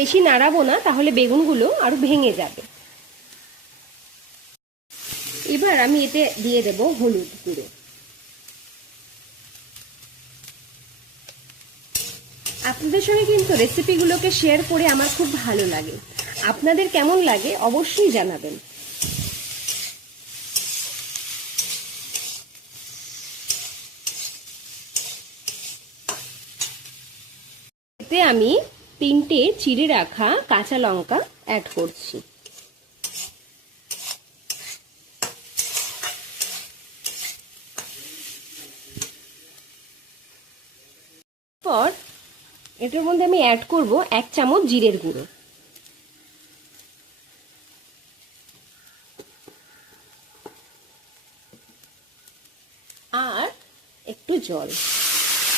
বেশি নাড়াবো না, তাহলে বেগুনগুলো আরো ভেঙে যাবে। এবার আমি এতে দিয়ে দেব হলুদ গুঁড়ো। আপনাদের সঙ্গে কিন্তু রেসিপিগুলোকে শেয়ার করে আমার খুব ভালো লাগে। আপনাদের কেমন লাগে অবশ্যই জানাবেন। এতে আমি 3টে চিড়ে রাখা কাঁচা লঙ্কা অ্যাড করছি। পর এটার মধ্যে আমি অ্যাড করব 1 চামচ জিরের গুঁড়ো, আর একটু জল।